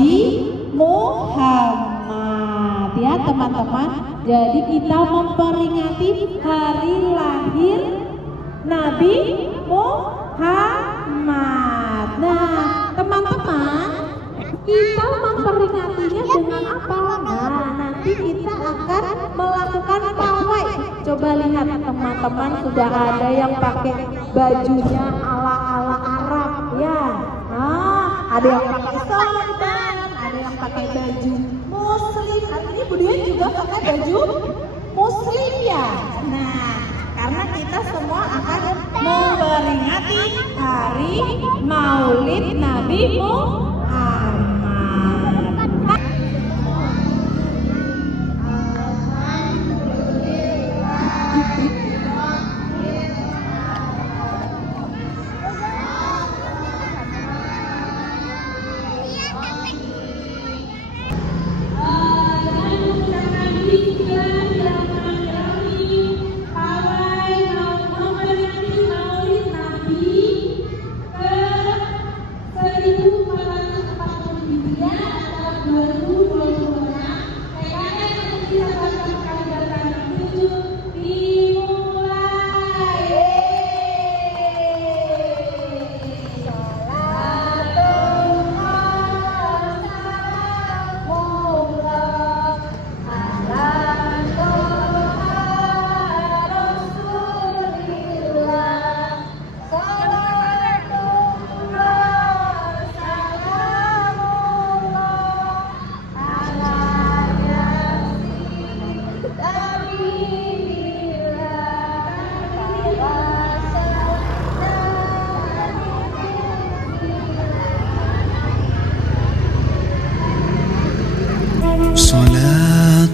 Nabi Muhammad ya teman-teman. Jadi kita memperingati hari lahir Nabi Muhammad. Nah teman-teman, kita memperingatinya dengan apa? Nah nanti kita akan melakukan pawai. Coba lihat teman-teman, sudah ada yang pakai bajunya ala-ala Arab ya. Ada yang pakai sorban, ada yang pakai baju Muslim. Ini Budian juga pakai baju Muslim ya. Nah, karena kita semua akan memperingati hari Maulid Nabi Muhammad.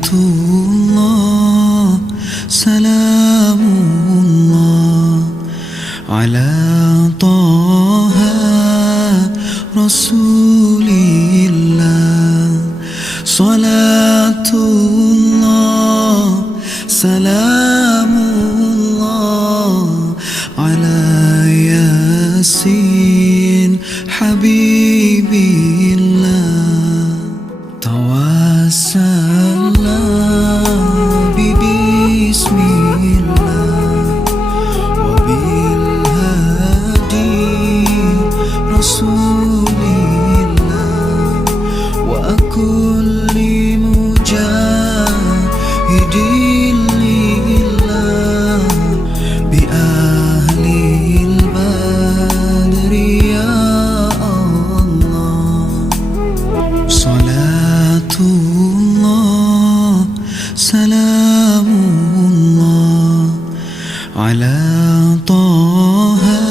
Salatullah, salamullah ala Taha Rasulillah. Salatullah, salamullah ala Yasin Habibillah. Tawassalna bismillah wa bil hadi rasulillah wa kulli mujahidin lillah bi ahlil badri ya Allah. Salatullah, salamullah ala Taha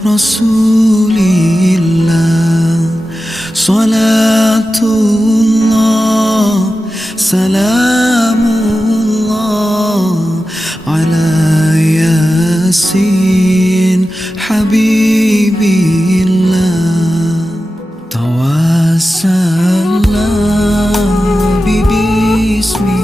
Rasulillah. Salatullah, salamullah ala Yasin Habibillah. Tawassalna bismillah.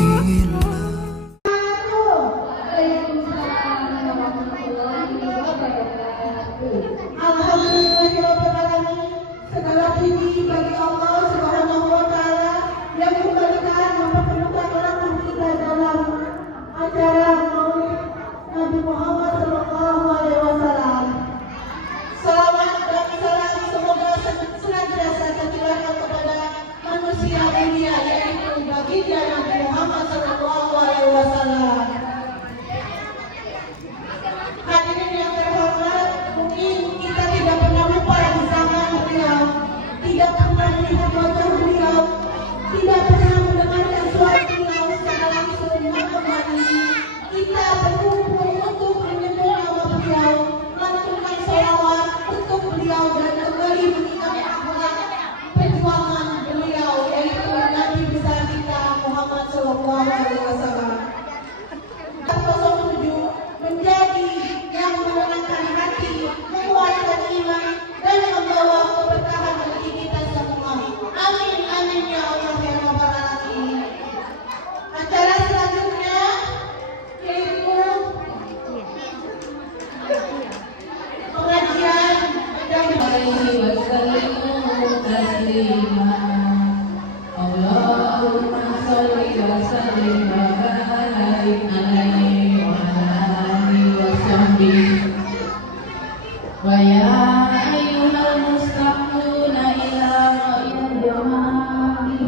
Alhamdulillahirobbilalamin. Segala puji bagi Allah Subhanahu wa taala yang kembalikan mempertemukan orang kita dalam acara Maulid Nabi Muhammad sallallahu alaihi wasallam. Salawat dan salam semoga senantiasa tercurahkan kepada manusia mulia yaitu baginda Nabi Muhammad sallallahu alaihi wasallam. Hadirin yang terhormat, mungkin kita tidak pernah lupa di zaman beliau, tidak pernah melihat wajah beliau, tidak pernah mendengarkan suara beliau secara langsung. Namun ini kita berkumpul untuk menyebut nama beliau, melantunkan sholawat untuk beliau dan kembali mengingat akhlak perjuangan beliau yaitu Nabi besar kita Muhammad sallallahu alaihi wasallam. 07 menjadi yang menenangkan hati, menguatkan iman dan membawa keberkahan bagi kita semua. Amin amin ya Allah ya Rabbal alamin. Acara selanjutnya yaitu pengajian dan Allahumma sholli wa sallim wa barik alaihi wa ala alihi wa sahbihi. Wa ya ayyuhal mustaquna ila ra'yil jama'i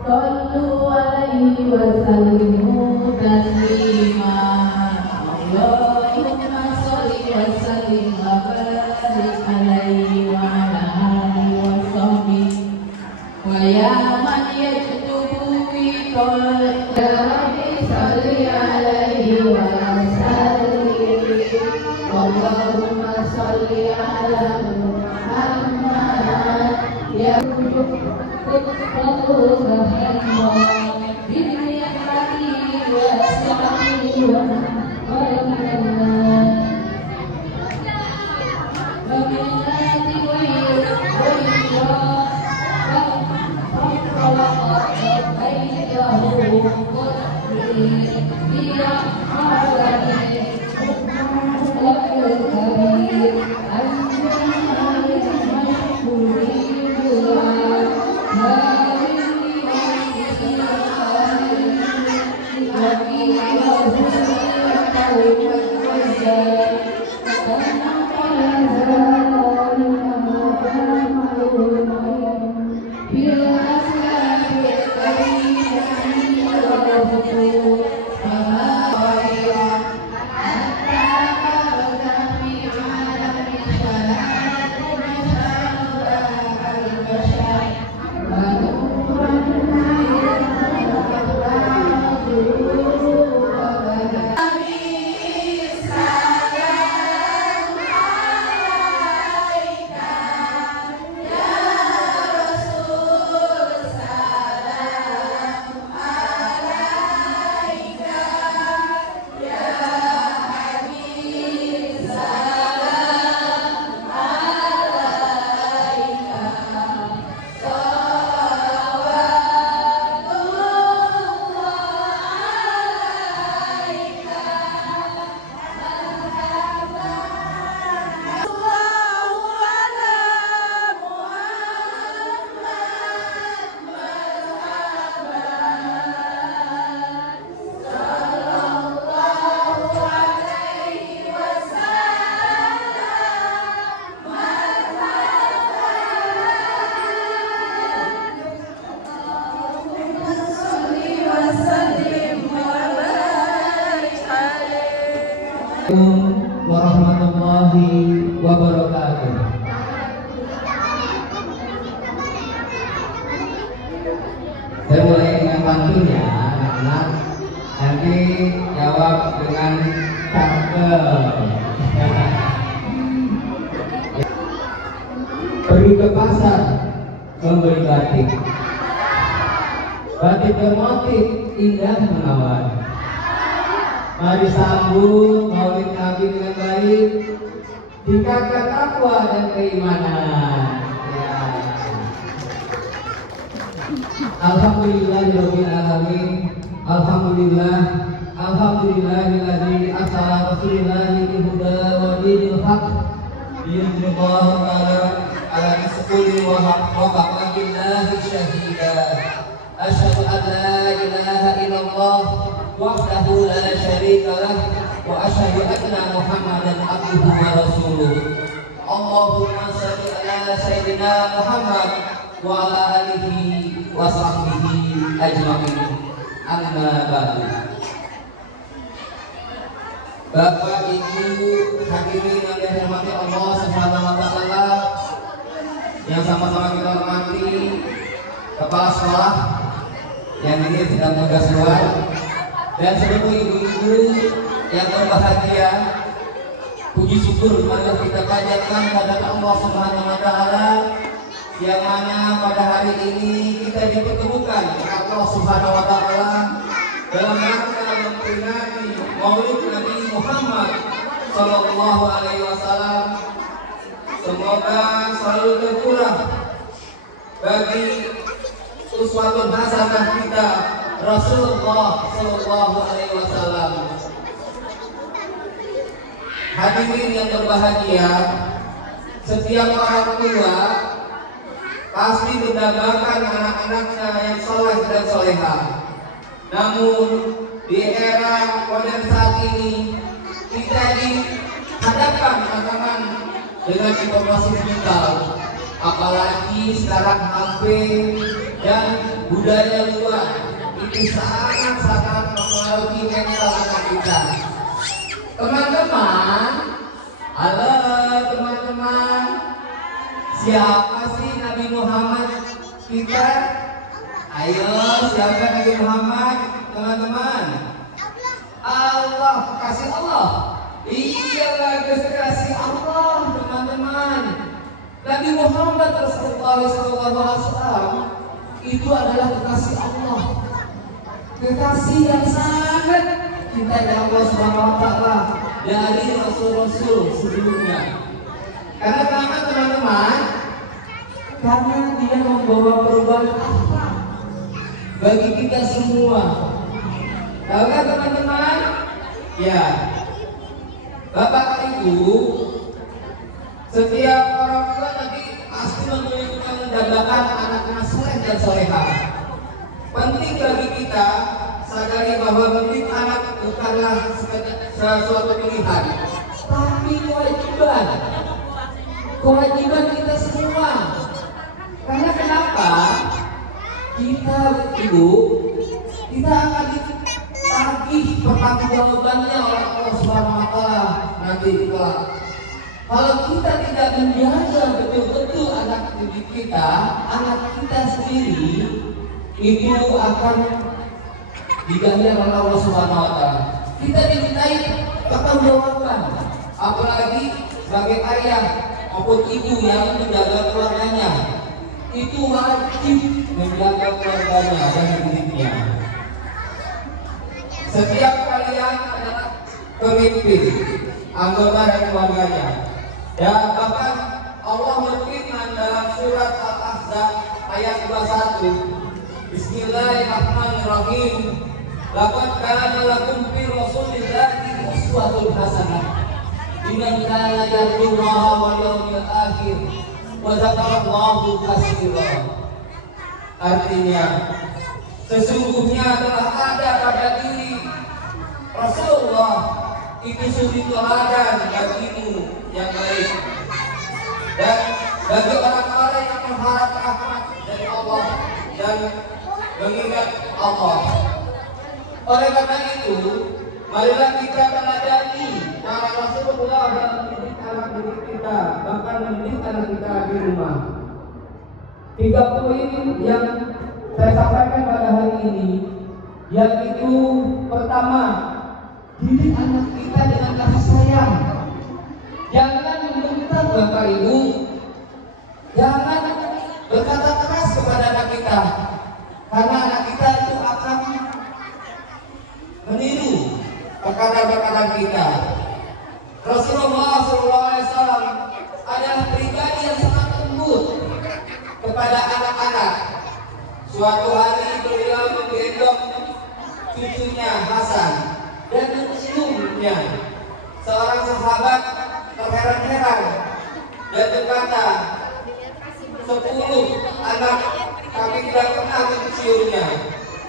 sallu alaihi wa sallimu taslima. Allahumma sholli wa sallim wa barik alaihi wa ala alihi wa sahbihi. Wa ya man yaktubu fi qalbi salli alaihi wa sallim. Allahumma sholli ala Muhammad ya warahmatullahi wabarakatuh. Saya mulai dengan pantun ya anak-anak. Nanti jawab dengan cakep. Pergi ke pasar membeli batik. Batik bermotif indah menawan. Mari sambut maulid Nabi dengan baik, tingkatkan takwa dan keimanan. Ya. Alhamdulillahirabbil alamin. Alhamdulillahilladzi arsala rasulahu bil huda wa dinil haqq liyudhhirahu ala kulli wa kafa billahi shahida. Asyhadu an la ilaha illallah wahdahu la syarika lah wa asyhadu anna Muhammadan abduhu wa rasuluh. Allahumma shalli ala sayyidina Muhammad wa ala alihi wa sahbihi ajma'in. Amma ba'du. Bapak, Ibu, hadirin yang dirahmati Allah Subhanahu wa taala, yang sama-sama kita hormati kepala sekolah yang ini sedang tugas luar, dan seluruh ibu-ibu yang berbahagia. Puji syukur marilah kita panjatkan kepada Allah Subhanahu wa taala, yang mana pada hari ini kita dipertemukan Allah Subhanahu wa taala dalam rangka memperingati Maulid Nabi Muhammad sallallahu alaihi wasallam. Semoga selalu tercurah bagi uswatun hasanah kita Rasulullah sallallahu alaihi wasallam. Hadirin yang berbahagia, setiap orang tua pasti mendambakan anak-anaknya yang soleh dan soleha. Namun di era modern saat ini kita dihadapkan tantangan dengan informasi digital, apalagi sekarang HP dan budaya luar itu sangat-sangat mempengaruhi mental anak kita. Teman-teman, halo teman-teman, siapa sih Nabi Muhammad kita? Ayo, siapa Nabi Muhammad, teman-teman? Allah, kasih Allah. Iyalah, kasih Allah, teman-teman. Nabi Muhammad Rasulullah SAW itu adalah kekasih Allah, kekasih yang sangat cintai Allah Subhanahu Wa Taala dari Rasul-Rasul sebelumnya. Karena kenapa teman-teman? Karena dia membawa perubahan akhlak bagi kita semua. Tahu kan teman-teman? Ya, Bapak Ibu, setiap orang tua tadi pasti memiliki mendambakan anak-anak soleh dan soleha. Penting bagi kita sadari bahwa mendidik anak bukanlah sesuatu pilihan, tapi kewajiban kita semua. Karena kenapa? Kita akan ditagih pertanggungjawabannya oleh Allah Subhanahu Wa Taala nanti kelak. Kalau kita tidak menjaga betul-betul anak didik kita, anak kita sendiri itu akan diganjar oleh Allah Subhanahu Wa Taala. Kita dimintai pertanggungjawaban, apalagi sebagai ayah maupun ibu yang menjaga keluarganya, itu wajib menjaga keluarganya dan didiknya. Setiap kalian adalah pemimpin, anggota dari keluarganya. Dan bahkan Allah berfirman dalam surat Al-Ahzab ayat 21, Bismillahirrahmanirrahim. Laqad kana lakum fi Rasulillahi uswatun hasanah liman kana yarjullaha wal yawmil akhir wa dzakarallaha katsiran. Artinya, sesungguhnya telah ada pada diri Rasulullah itu suri teladan bagimu yang baik, dan bagi orang-orang yang mengharap rahmat dari Allah dan mengingat Allah. Oleh karena itu, marilah kita meladani cara Rasulullah dalam mendidik anak didik kita, bahkan mendidik anak kita di rumah. 3 poin yang saya sampaikan pada hari ini, yaitu pertama, didik anak kita dengan kasih sayang. Jangan membentak Bapak Ibu, jangan berkata keras kepada anak kita, karena anak kita itu akan meniru perkara-perkara kita. Rasulullah SAW adalah pribadi yang sangat lembut kepada anak-anak. Suatu hari beliau menggendong cucunya Hasan dan menciumnya. Seorang sahabat terheran-heran dan berkata, 10 anak kami tidak pernah menciumnya,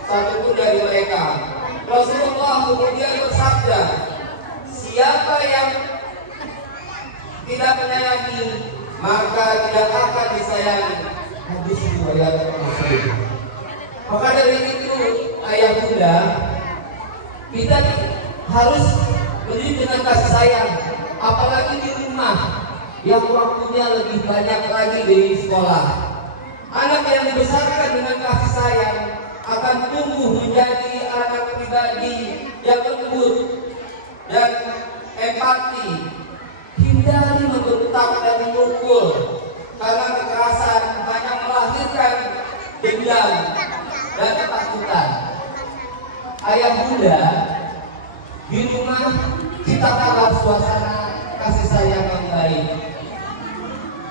satu pun dari mereka. Rasulullah kemudian bersabda, siapa yang tidak menyayangi maka tidak akan disayangi. Hadis riwayat Muslim. Maka dari itu ayah bunda, kita harus mendidik dengan kasih sayang, apalagi di rumah yang waktunya lebih banyak lagi di sekolah. Anak yang dibesarkan dengan kasih sayang akan tumbuh menjadi anak pribadi yang lembut dan empati. Hindari membentak dan memukul, karena kekerasan hanya melahirkan dendam dan ketakutan. Ayah bunda, di rumah ciptakanlah suasana kasih sayang yang baik.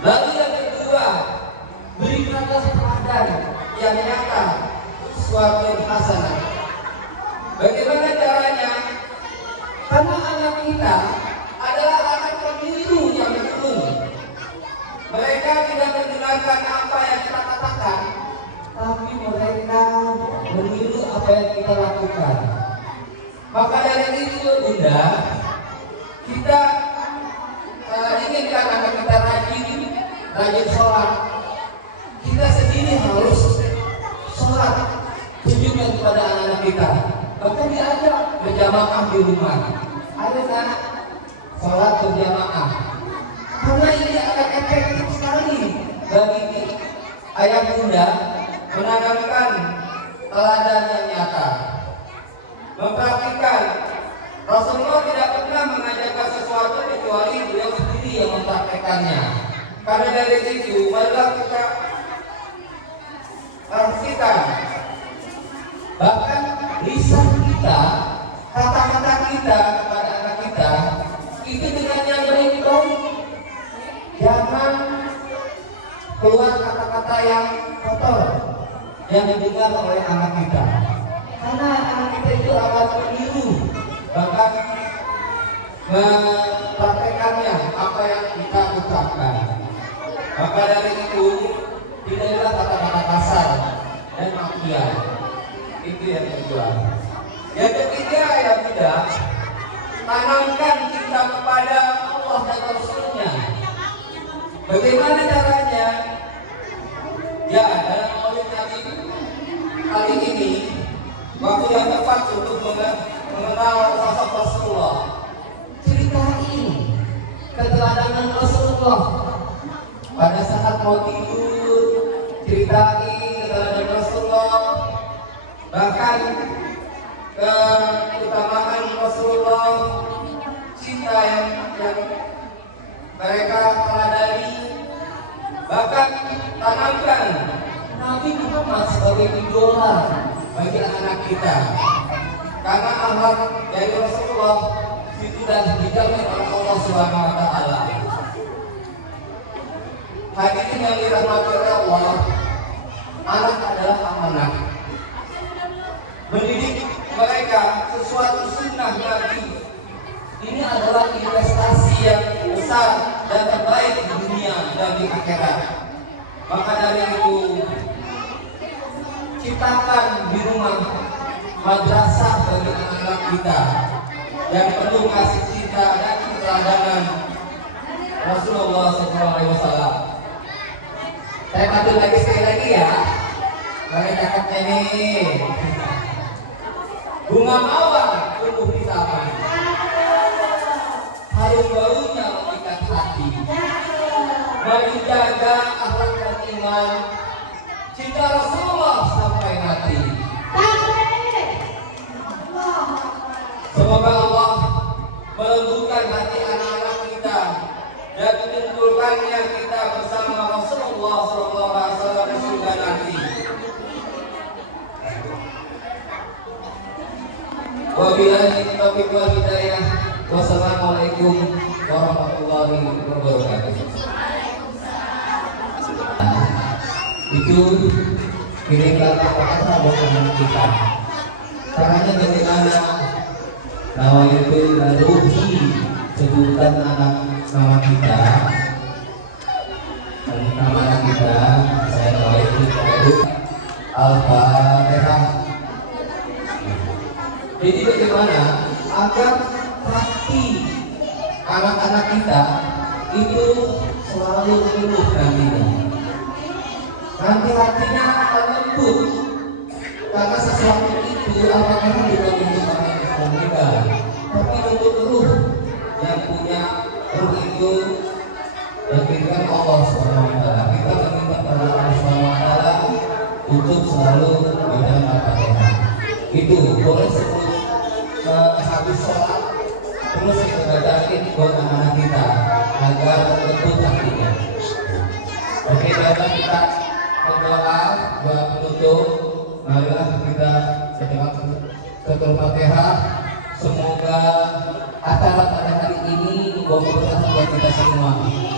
Lalu yang kedua, berikanlah teladan yang nyata, suatu yang hasanah. Bagaimana caranya? Karena anak kita adalah anak pemilu yang beruntung. Mereka tidak mendengarkan apa yang kita katakan, tapi mereka meniru apa yang kita lakukan. Maka dari itu Bunda, kita inginkan anak kita rajin sholat. Kita sendiri harus sholat, tunjukkan kepada anak-anak kita. Bahkan diajak berjamaah di rumah. Ayo nak sholat berjamaah. Karena ini akan efektif sekali bagi ayah bunda menanamkan teladan yang nyata, mempraktikkan. Rasulullah tidak pernah mengajarkan sesuatu kecuali beliau sendiri yang mempraktekannya. Karena dari itu, marilah kita perhatikan, bahkan lisan kita, kata-kata kita kepada anak kita itu dengan yang baik-baik. Jangan keluar kata-kata yang kotor yang didengar oleh anak kita, karena anak kita itu akan meniru, bahkan mempraktekannya apa yang kita ucapkan. Maka dari itu tidaklah kata-kata kasar dan makian. Itu yang kedua. Yang ketiga ya tidak, tanamkan cinta kepada Allah dan Rasulnya. Bagaimana caranya? Ya, dalam maulid Nabi kali ini waktu yang tepat untuk mengenal sosok Rasulullah. Ceritain keteladanan Rasulullah pada saat mau tidur, ceritain keteladanan Rasulullah, bahkan keutamaan Rasulullah, cinta yang mereka teladani, bahkan tanamkan Nabi Muhammad sebagai idola bagi anak-anak kita. Karena akhlak dari Rasulullah itu sudah dijamin oleh Allah Subhanahu wa taala. Hadirin yang dirahmati oleh Allah, anak adalah amanah. Mendidik mereka sesuatu sunnah Nabi ini adalah investasi yang besar dan terbaik di dunia dan di akhirat. Maka dari itu, ciptakan di rumah madrasah bagi anak-anak kita yang perlu kasih cinta dan keteladanan Rasulullah SAW. Saya panggil lagi sekali lagi ya, mari cakapnya nih. Bunga mawar tumbuh di taman, harum baunya mengikat hati. Mari jaga akhlak dan iman, cinta Rasulullah sampai mati. Semoga Allah melembutkan hati anak-anak kita dan mengumpulkannya kita bersama Rasulullah SAW di surga nanti. Wabillahi taufiq wal hidayah. Wassalamualaikum warahmatullahi wabarakatuh. Itu kirimkan kata-kata buat anak kita. Caranya bagaimana? Nawaitul Ruhi, sebutkan nama kita. Nama kita, saya Nawaitul Al-Fatihah. Jadi bagaimana agar hati anak-anak kita itu selalu lembut nantinya. Nanti hatinya akan lembut karena sesuatu itu apakah bukan untuk orang yang meninggal, tapi untuk ruh yang punya ruh itu yang diberikan Allah SWT. Kita meminta kepada Allah SWT untuk selalu berjalan Al-Fatihah. Itu boleh sebelum habis sholat terus kita bacain buat anak-anak kita agar lembut hatinya. Oke, baiklah kita berdoa buat penutup. Marilah kita sejenak setelah Fatihah. Semoga acara pada hari ini membawa keberkahan buat kita semua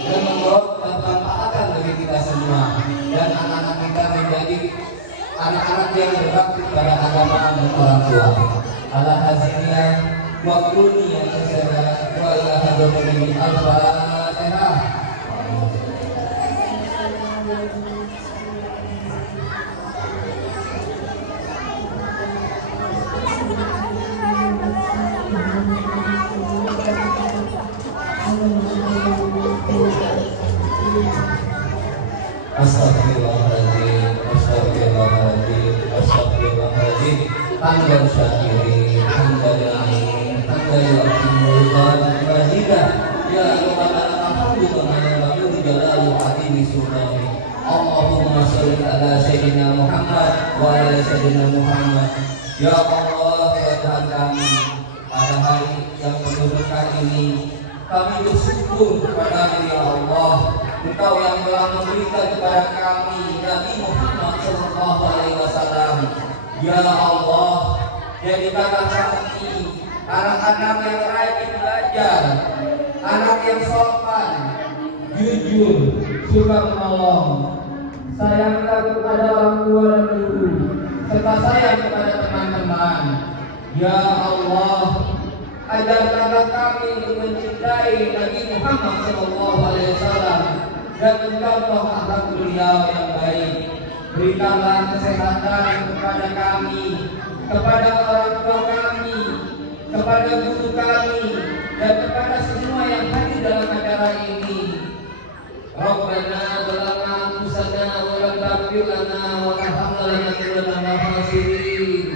dan membawa kemanfaatan bagi kita semua, dan anak-anak kita menjadi anak-anak yang berbakti pada agama dan orang tua. Ala hazinnya wa kulli ya wa ila hadratil Al-Fatihah. Astagfirullahaladzim, astagfirullahaladzim, astagfirullahaladzim. Hamdan syakirin, hamdan lillahi, hamdan lillahi majidah. Ya Rabbana alhamdulillah wa bi jalali azimi sultani. Allahumma shalli ala sayyidina Muhammad wa ala sayyidina Muhammad. Ya Allah, ya Tuhan kami, pada hari yang penuh berkah ini kami bersyukur kepada ya Allah, Engkau yang telah memberikan kepada kami Nabi Muhammad Sallallahu Alaihi Wasallam. Ya Allah, jadikanlah kami anak-anak yang rajin belajar, anak yang sopan, jujur, suka menolong, sayanglah kepada orang tua dan guru, serta sayang kepada teman-teman. Ya Allah, ajarkanlah kami untuk mencintai Nabi Muhammad Sallallahu Alaihi Wasallam dan mencontoh akhlak beliau yang baik. Berikanlah kesehatan kepada kami, kepada orang tua kami, kepada guru kami, dan kepada semua yang hadir dalam acara ini. Rabbana zalamna anfusana wa lam taghfir lana wa tarhamna lanakunanna minal khasirin.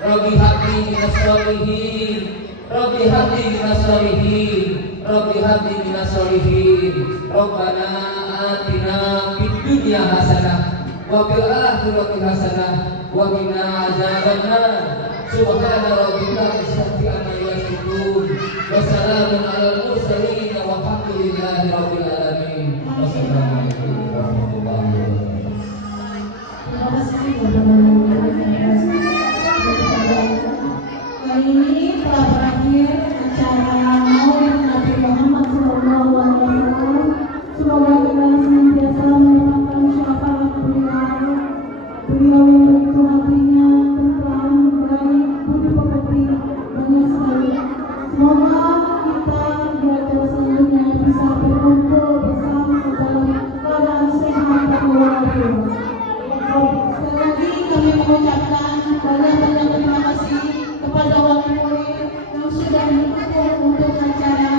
Rabbi habli minas sholihin, Rabbi habli minas sholihin, Rabbi habli minas sholihin. Rabbana atina fid dunya hasanah wa fil akhirati hasanah wa qina adzabannar. Subhana rabbika rabbil amma yasifun wa salamun alal mursalin walhamdulillahi rabbil alamin. Wassalamualaikum warahmatullahi wabarakatuh. Terima kasih kepada kali ini telah berakhir acara Maulid Nabi Muhammad Sallallahu Alaihi Wasallam. Semoga kita senantiasa mendapatkan syafaat beliau yang begitu hatinya tentram, baik, budi pekerti, banyak sekali. Semoga kita di acara selanjutnya bisa berkumpul bersama dalam keadaan sehat dan walafiat. Sekali lagi kami mengucapkan banyak terima kasih kepada wakil murid yang sudah mendukung untuk acara